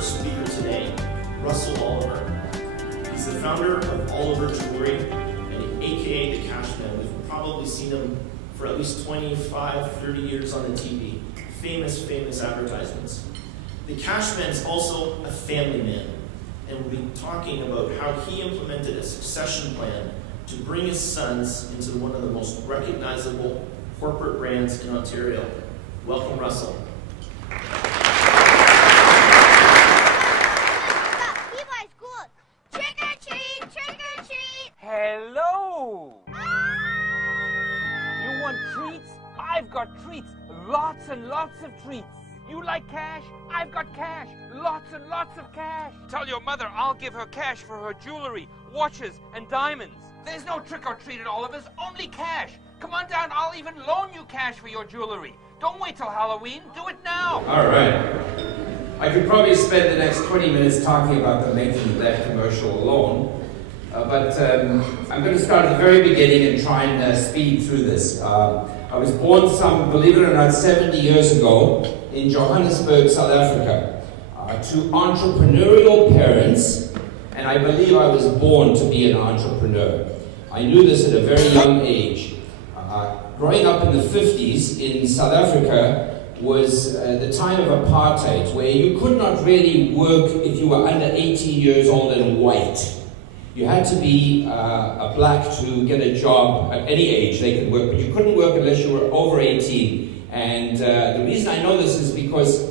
first speaker today, Russell Oliver. He's the founder of Oliver Jewelry, and aka the Cashman. We've probably seen him for at least 25, 30 years on the TV. Famous advertisements. The Cashman's also a family man, and we'll be talking about how he implemented a succession plan to bring his sons into one of the most recognizable corporate brands in Ontario. Welcome, Russell. Hello! You want treats? I've got treats. Lots and lots of treats. You like cash? I've got cash. Lots and lots of cash. Tell your mother I'll give her cash for her jewelry, watches, and diamonds. There's no trick or treat at Oliver's, only cash. Come on down, I'll even loan you cash for your jewelry. Don't wait till Halloween, do it now. All right. I could probably spend the next 20 minutes talking about the making of that commercial alone. But I'm going to start at the very beginning and try and speed through this. I was born believe it or not, 70 years ago in Johannesburg, South Africa, to entrepreneurial parents, and I believe I was born to be an entrepreneur. I knew this at a very young age. Growing up in the 50s in South Africa was the time of apartheid, where you could not really work if you were under 18 years old and white. You had to be a black to get a job at any age. They could work, but you couldn't work unless you were over 18. And the reason I know this is because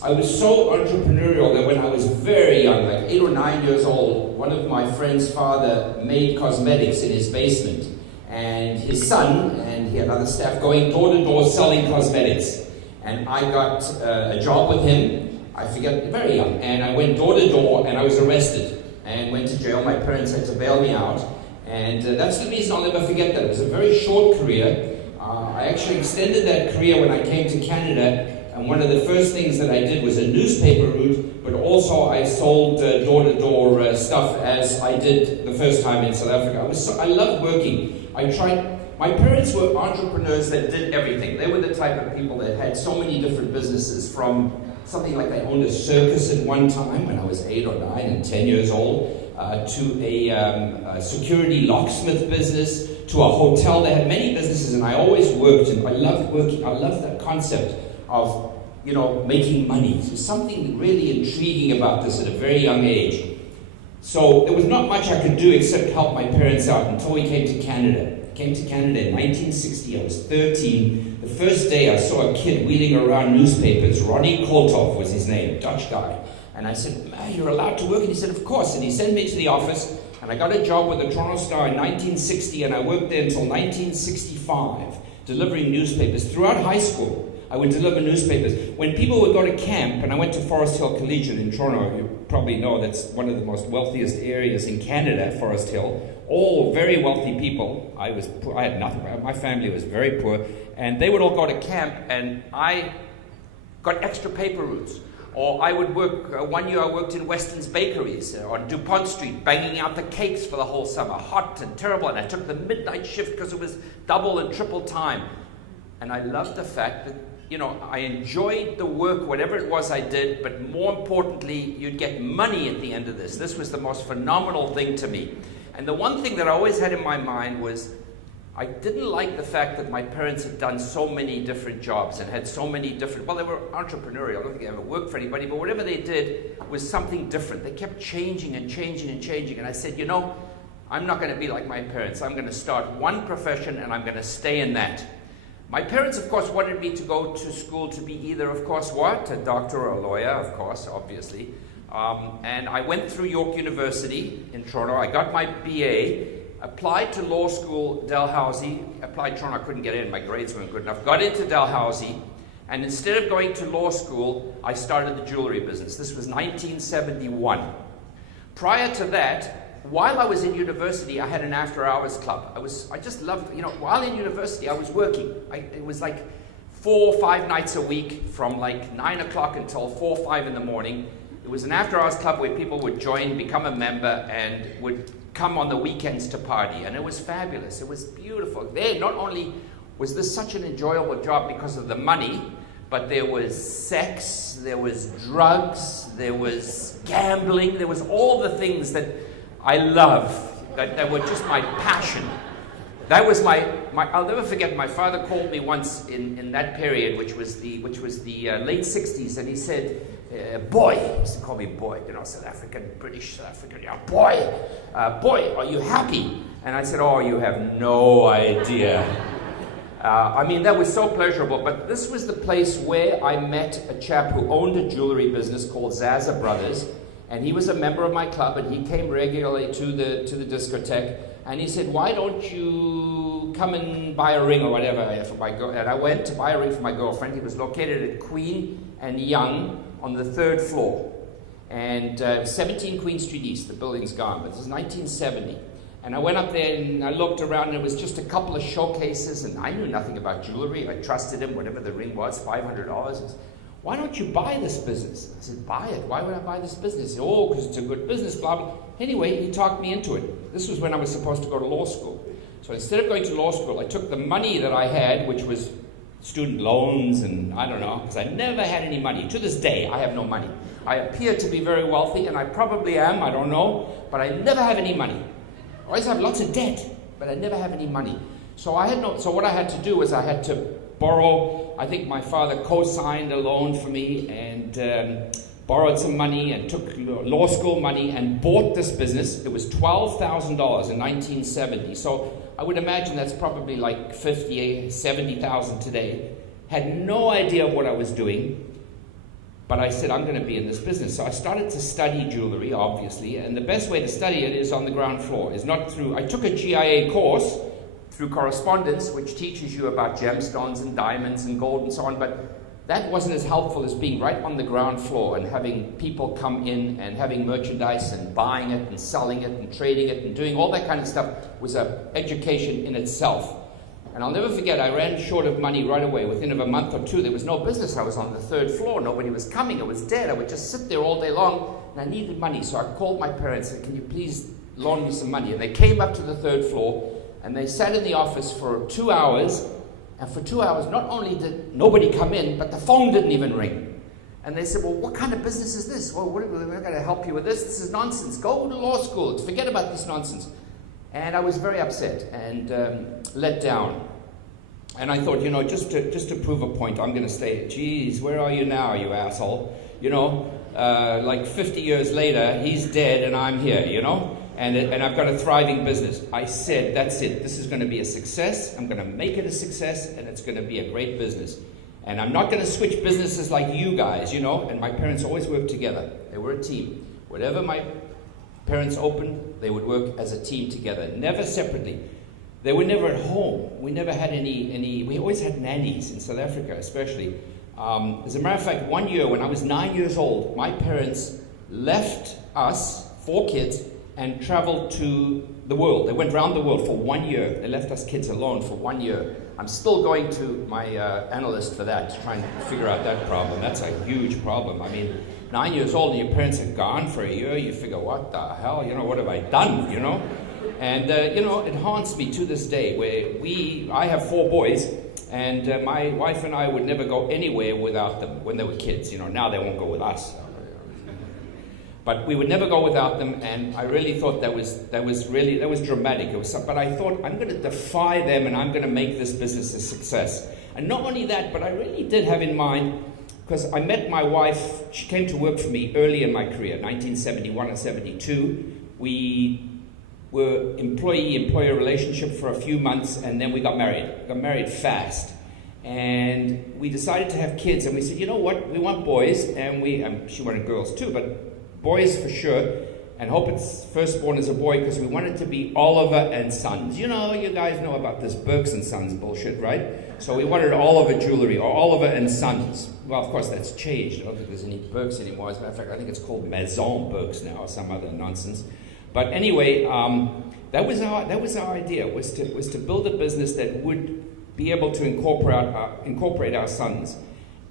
I was so entrepreneurial that when I was very young, like 8 or 9 years old, one of my friend's father made cosmetics in his basement. And his son, and he had other staff, going door to door selling cosmetics. And I got a job with him, I forget, very young. And I went door to door and I was arrested and went to jail. My parents had to bail me out. And that's the reason I'll never forget that. It was a very short career. I actually extended that career when I came to Canada. And one of the first things that I did was a newspaper route, but also I sold door-to-door stuff as I did the first time in South Africa. I loved working. My parents were entrepreneurs that did everything. They were the type of people that had so many different businesses, from something like they owned a circus at one time when I was 8 or 9 and 10 years old, to a security locksmith business, to a hotel. They had many businesses, and I always worked, and I loved working. I loved that concept of, making money. There's something really intriguing about this at a very young age. So there was not much I could do except help my parents out until we came to Canada. I came to Canada in 1960. I was 13. The first day I saw a kid wheeling around newspapers. Ronnie Kolthoff was his name, Dutch guy. And I said, you're allowed to work? And he said, of course. And he sent me to the office, and I got a job with the Toronto Star in 1960, and I worked there until 1965, delivering newspapers. Throughout high school, I would deliver newspapers. When people would go to camp, and I went to Forest Hill Collegiate in Toronto, you probably know that's one of the most wealthiest areas in Canada, Forest Hill. All very wealthy people. I was poor. I had nothing. My family was very poor. And they would all go to camp, and I got extra paper routes. Or I would work, one year I worked in Weston's Bakeries on DuPont Street, banging out the cakes for the whole summer, hot and terrible. And I took the midnight shift because it was double and triple time. And I loved the fact that, I enjoyed the work, whatever it was I did, but more importantly, you'd get money at the end of this. This was the most phenomenal thing to me. And the one thing that I always had in my mind was, I didn't like the fact that my parents had done so many different jobs and had so many different, they were entrepreneurial. I don't think they ever worked for anybody, but whatever they did was something different. They kept changing and changing and changing. And I said, I'm not going to be like my parents. I'm going to start one profession and I'm going to stay in that. My parents, of course, wanted me to go to school to be either, of course, what? A doctor or a lawyer, of course, obviously. And I went through York University in Toronto. I got my BA, applied to law school, Dalhousie. Applied Toronto, I couldn't get in. My grades weren't good enough. Got into Dalhousie. And instead of going to law school, I started the jewelry business. This was 1971. Prior to that, while I was in university, I had an after-hours club. I just loved, while in university, I was working. It was like 4 or 5 nights a week from like 9 o'clock until 4 or 5 in the morning. It was an after-hours club where people would join, become a member, and would come on the weekends to party. And it was fabulous. It was beautiful. There, not only was this such an enjoyable job because of the money, but there was sex, there was drugs, there was gambling, there was all the things that I love, that were just my passion. That was my I'll never forget, my father called me once in that period, which was the late 60s, and he said, boy, he used to call me boy, South African, British South African, yeah, boy, are you happy? And I said, oh, you have no idea. I mean, that was so pleasurable, but this was the place where I met a chap who owned a jewelry business called Zaza Brothers, and he was a member of my club, and he came regularly to the discotheque, and he said, why don't you come and buy a ring or whatever for my girl? And I went to buy a ring for my girlfriend. He was located at Queen and Young on the 3rd floor, and 17 Queen Street East. The building's gone, but this is 1970. And I went up there and I looked around, and it was just a couple of showcases, and I knew nothing about jewelry. I trusted him, whatever the ring was, $500. He said, why don't you buy this business? I said, buy it? Why would I buy this business? He said, oh, because it's a good business, blah, blah. Anyway, he talked me into it. This was when I was supposed to go to law school. So instead of going to law school, I took the money that I had, which was student loans and I don't know, because I never had any money. To this day, I have no money. I appear to be very wealthy, and I probably am, I don't know, but I never have any money. I always have lots of debt, but I never have any money. So what I had to do was I had to borrow. I think my father co-signed a loan for me and borrowed some money and took law school money and bought this business. It was $12,000 in 1970. So I would imagine that's probably like $50,000, $70,000 today. Had no idea what I was doing. But I said, I'm going to be in this business. So I started to study jewelry, obviously, and the best way to study it is on the ground floor. I took a GIA course through correspondence, which teaches you about gemstones and diamonds and gold and so on, but that wasn't as helpful as being right on the ground floor and having people come in and having merchandise and buying it and selling it and trading it and doing all that kind of stuff was an education in itself. And I'll never forget, I ran short of money right away. Within a month or two, there was no business. I was on the 3rd floor. Nobody was coming. It was dead. I would just sit there all day long, and I needed money. So I called my parents and said, can you please loan me some money? And they came up to the 3rd floor, and they sat in the office for 2 hours. And for 2 hours, not only did nobody come in, but the phone didn't even ring. And they said, well, what kind of business is this? Well, we're going to help you with this. This is nonsense. Go to law school. Forget about this nonsense. And I was very upset and let down. And I thought, just to prove a point, I'm going to say, geez, where are you now, you asshole? Like 50 years later, he's dead and I'm here, and I've got a thriving business. I said, that's it. This is going to be a success. I'm going to make it a success, and it's going to be a great business. And I'm not going to switch businesses like you guys, And my parents always worked together. They were a team. Whatever my parents opened, they would work as a team together, never separately. They were never at home. We never had any. We always had nannies in South Africa, especially. As a matter of fact, one year when I was 9 years old, my parents left us, 4 kids, and traveled to the world. They went around the world for 1 year. They left us kids alone for 1 year. I'm still going to my analyst for that, to try and figure out that problem. That's a huge problem. I mean, 9 years old and your parents are gone for a year, you figure, what the hell, what have I done, And, it haunts me to this day, where I have 4 boys, and my wife and I would never go anywhere without them when they were kids. Now they won't go with us. But we would never go without them, and I really thought that was dramatic. But I thought, I'm going to defy them, and I'm going to make this business a success. And not only that, but I really did have in mind, because I met my wife, she came to work for me early in my career, 1971 and 72. We were employee-employer relationship for a few months, and then we got married. We got married fast. And we decided to have kids, and we said, you know what, we want boys, and she wanted girls too, but boys for sure, and hope it's firstborn is a boy, because we want it to be Oliver and Sons. You guys know about this Burks and Sons bullshit, right? So we wanted Oliver Jewelry, or Oliver and Sons. Well, of course, that's changed. I don't think there's any Burks anymore. As a matter of fact, I think it's called Maison Burks now, or some other nonsense. But anyway, that was our idea, was to build a business that would be able to incorporate our sons.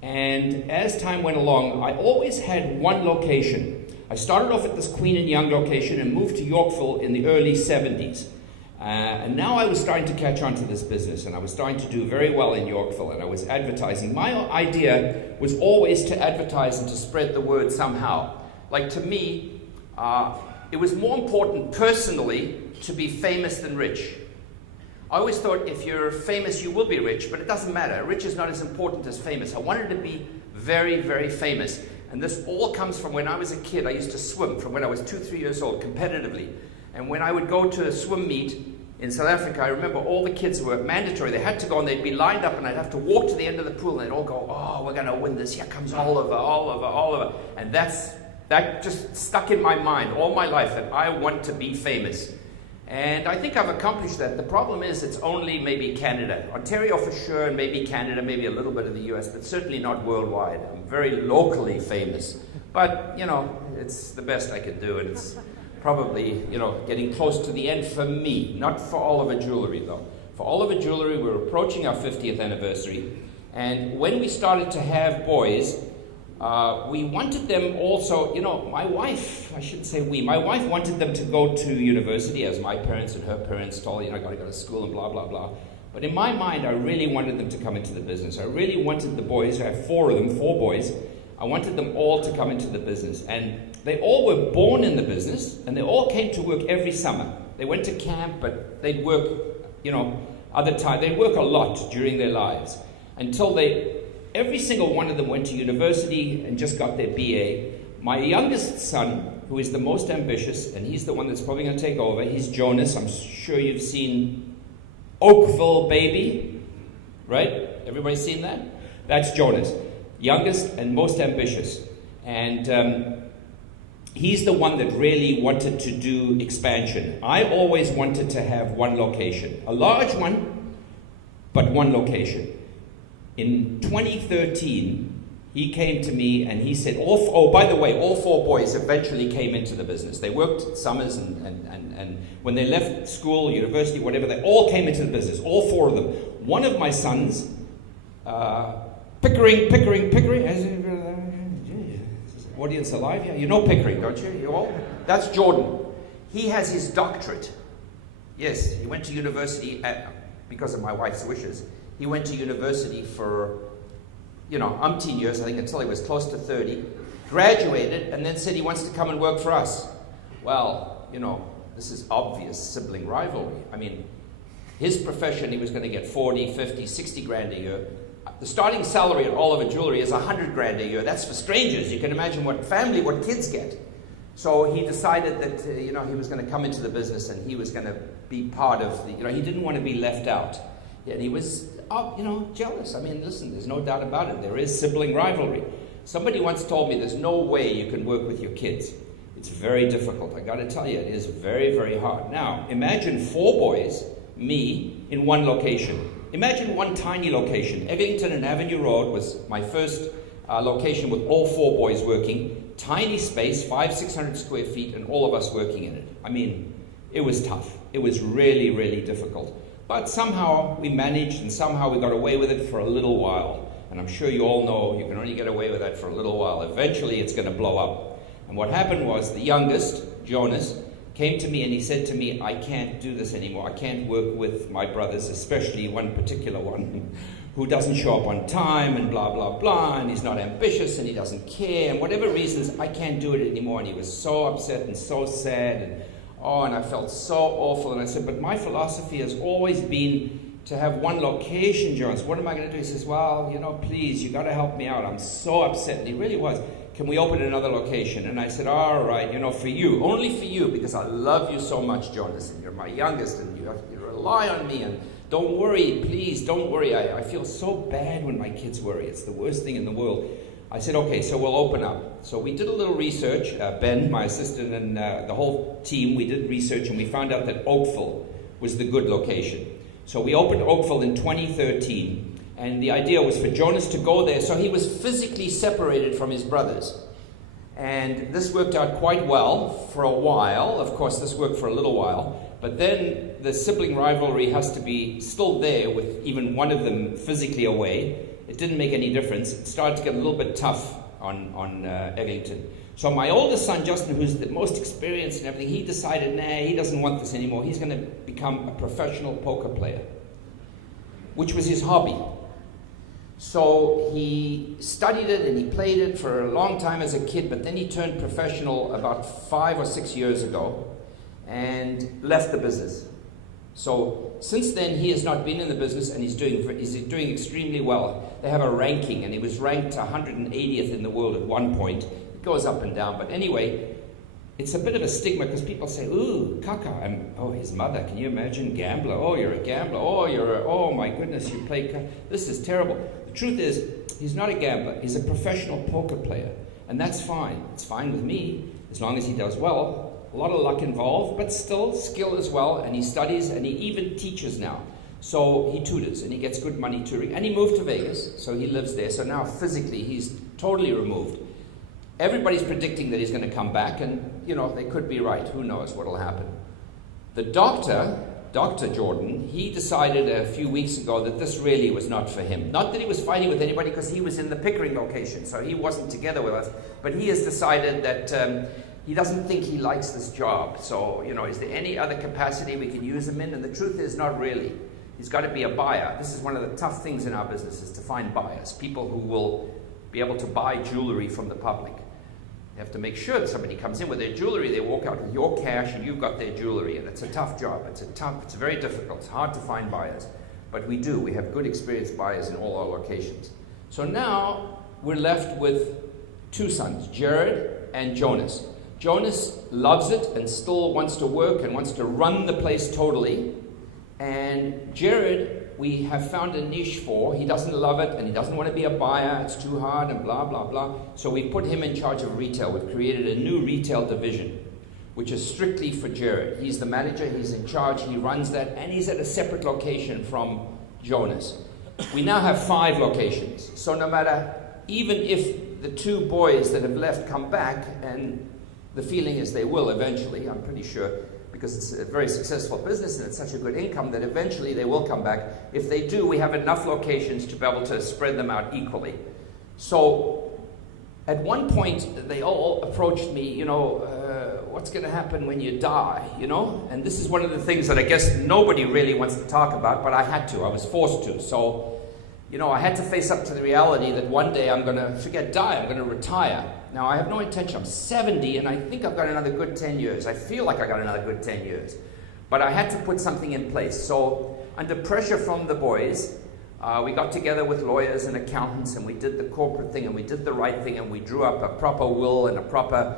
And as time went along, I always had one location. I started off at this Queen and Young location and moved to Yorkville in the early 70s. And now I was starting to catch on to this business, and I was starting to do very well in Yorkville, and I was advertising. My idea was always to advertise and to spread the word somehow. Like, to me, it was more important personally to be famous than rich. I always thought if you're famous, you will be rich, but it doesn't matter. Rich is not as important as famous. I wanted to be very, very famous. And this all comes from when I was a kid. I used to swim from when I was 2, 3 years old, competitively. And when I would go to a swim meet in South Africa, I remember all the kids were mandatory. They had to go, and they'd be lined up, and I'd have to walk to the end of the pool, and they'd all go, oh, we're going to win this. Here comes Oliver, Oliver, Oliver. And that just stuck in my mind all my life, that I want to be famous. And I think I've accomplished that. The problem is it's only maybe Canada. Ontario for sure, and maybe Canada, maybe a little bit of the US, but certainly not worldwide. I'm very locally famous. But, you know, it's the best I could do, and it's probably, you know, getting close to the end for me, not for Oliver Jewelry, though. For Oliver Jewelry, we're approaching our 50th anniversary, and when we started to have boys, we wanted them also, you know, my wife, I shouldn't say we, my wife wanted them to go to university, as my parents and her parents told, you know, I got to go to school and blah, blah, blah. But in my mind, I really wanted them to come into the business. I really wanted the boys, I have 4 of them, 4 boys, I wanted them all to come into the business. And they all were born in the business, and they all came to work every summer. They went to camp, but they'd work, you know, other time. They'd work a lot during their lives until every single one of them went to university and just got their BA. My youngest son, who is the most ambitious, and he's the one that's probably going to take over, he's Jonas. I'm sure you've seen Oakville Baby, right? Everybody seen that? That's Jonas, youngest and most ambitious. And he's the one that really wanted to do expansion. I always wanted to have one location, a large one, but one location. In 2013, he came to me and he said, by the way, all 4 boys eventually came into the business. They worked summers and when they left school, university, whatever, they all came into the business, all 4 of them. One of my sons, Pickering, audience alive here? You know Pickering, don't you? You all? That's Jordan. He has his doctorate. Yes, he went to university because of my wife's wishes. He went to university for, you know, umpteen years, I think, until he was close to 30. Graduated, and then said he wants to come and work for us. Well, you know, this is obvious sibling rivalry. I mean, his profession, he was going to get 40, 50, 60 grand a year. The starting salary at Oliver Jewelry is 100 grand a year. That's for strangers. You can imagine what kids get. So he decided that, you know, he was going to come into the business and he was going to be part of the, you know, he didn't want to be left out. And he was, you know, jealous. I mean, listen, there's no doubt about it. There is sibling rivalry. Somebody once told me there's no way you can work with your kids. It's very difficult. I got to tell you, it is very, very hard. Now, imagine 4 boys, me, in one location. Imagine one tiny location. Eglinton and Avenue Road was my first location with all 4 boys working. Tiny space, 500-600 square feet, and all of us working in it. I mean, it was tough. It was really, really difficult. But somehow we managed, and somehow we got away with it for a little while. And I'm sure you all know you can only get away with that for a little while. Eventually it's going to blow up. And what happened was the youngest, Jonas, came to me and he said to me, I can't do this anymore. I can't work with my brothers, especially one particular one who doesn't show up on time and blah, blah, blah, and he's not ambitious and he doesn't care, and whatever reasons, I can't do it anymore. And he was so upset and so sad, and I felt so awful. And I said, but my philosophy has always been to have one location, Jonas. What am I going to do? He says, well, you know, please, you got to help me out. I'm so upset. And he really was. Can we open another location? And I said, all right, you know, for you, only for you, because I love you so much, Jonas, and you're my youngest, and you rely on me, and don't worry, please, don't worry. I feel so bad when my kids worry. It's the worst thing in the world. I said, okay, so we'll open up. So we did a little research. Ben, my assistant, and the whole team, we did research, and we found out that Oakville was the good location. So we opened Oakville in 2013. And the idea was for Jonas to go there, so he was physically separated from his brothers. And this worked out quite well for a while. Of course, this worked for a little while. But then the sibling rivalry has to be still there with even one of them physically away. It didn't make any difference. It started to get a little bit tough on Eglinton. So my oldest son, Justin, who's the most experienced and everything, he decided, nah, he doesn't want this anymore. He's going to become a professional poker player, which was his hobby. So he studied it and he played it for a long time as a kid, but then he turned professional about 5 or 6 years ago and left the business. So since then, he has not been in the business, and he's doing extremely well. They have a ranking, and he was ranked 180th in the world at one point. It goes up and down, but anyway, it's a bit of a stigma because people say, "Ooh, kaka." Oh, his mother. Can you imagine? Gambler. Oh, you're a gambler. Oh my goodness, you play. This is terrible. The truth is, he's not a gambler. He's a professional poker player, and that's fine. It's fine with me as long as he does well. A lot of luck involved, but still skill as well, and he studies, and he even teaches now. So he tutors, and he gets good money tutoring. And he moved to Vegas, so he lives there. So now physically, he's totally removed. Everybody's predicting that he's going to come back, and, they could be right. Who knows what will happen. The doctor, Dr. Jordan, he decided a few weeks ago that this really was not for him. Not that he was fighting with anybody, because he was in the Pickering location, so he wasn't together with us. But he has decided that he doesn't think he likes this job. So, is there any other capacity we can use him in? And the truth is, not really. He's got to be a buyer. This is one of the tough things in our business, is to find buyers, people who will be able to buy jewelry from the public. You have to make sure that somebody comes in with their jewelry, they walk out with your cash, and you've got their jewelry. And it's a tough job. It's very difficult. It's hard to find buyers. But we do. We have good, experienced buyers in all our locations. So now we're left with 2 sons, Jared and Jonas. Jonas loves it and still wants to work and wants to run the place totally. And Jared, we have found a niche for. He doesn't love it and he doesn't want to be a buyer. It's too hard and blah, blah, blah. So we put him in charge of retail. We've created a new retail division, which is strictly for Jared. He's the manager. He's in charge. He runs that. And he's at a separate location from Jonas. We now have 5 locations. So no matter, even if the 2 boys that have left come back, and the feeling is they will eventually, I'm pretty sure, because it's a very successful business and it's such a good income that eventually they will come back. If they do, we have enough locations to be able to spread them out equally. So at one point, they all approached me, what's going to happen when you die, And this is one of the things that I guess nobody really wants to talk about, but I had to. I was forced to. So, I had to face up to the reality that one day I'm going to, I'm going to retire. Now, I have no intention. I'm 70, and I think I've got another good 10 years. I feel like I got another good 10 years. But I had to put something in place. So, under pressure from the boys, we got together with lawyers and accountants, and we did the corporate thing, and we did the right thing, and we drew up a proper will and a proper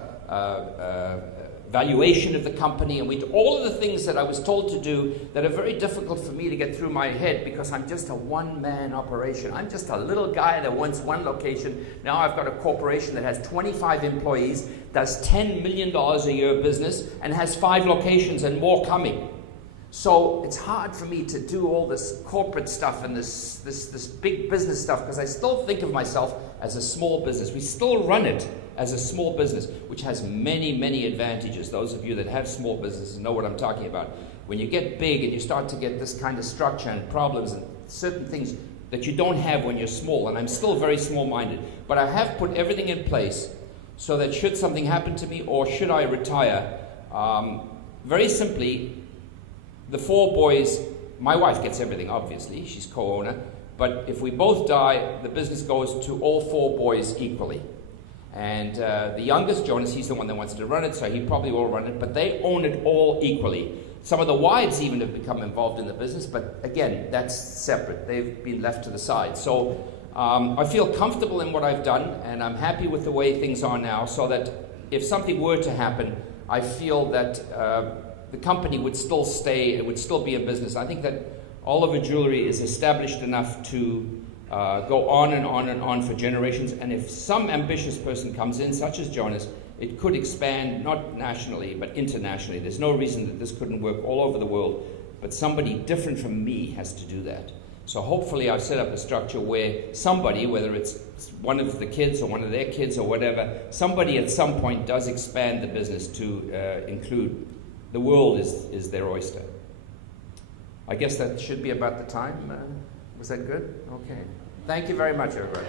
valuation of the company, and we did all of the things that I was told to do that are very difficult for me to get through my head because I'm just a one-man operation. I'm just a little guy that wants one location. Now I've got a corporation that has 25 employees, does $10 million a year business, and has 5 locations and more coming. So it's hard for me to do all this corporate stuff and this big business stuff because I still think of myself as a small business. We still run it as a small business, which has many, many advantages. Those of you that have small businesses know what I'm talking about. When you get big and you start to get this kind of structure and problems and certain things that you don't have when you're small, and I'm still very small-minded, but I have put everything in place so that should something happen to me or should I retire, very simply, the 4 boys, my wife gets everything, obviously, she's co-owner, but if we both die, the business goes to all 4 boys equally. And the youngest, Jonas, he's the one that wants to run it, so he probably will run it, but they own it all equally. Some of the wives even have become involved in the business, but again, that's separate. They've been left to the side. So I feel comfortable in what I've done, and I'm happy with the way things are now, so that if something were to happen, I feel that the company would still stay, it would still be a business. I think that Oliver Jewelry is established enough to go on and on and on for generations, and if some ambitious person comes in, such as Jonas, it could expand, not nationally, but internationally. There's no reason that this couldn't work all over the world, but somebody different from me has to do that. So hopefully I've set up a structure where somebody, whether it's one of the kids or one of their kids or whatever, somebody at some point does expand the business to include the world is their oyster. I guess that should be about the time. Was that good? Okay. Thank you very much, everybody.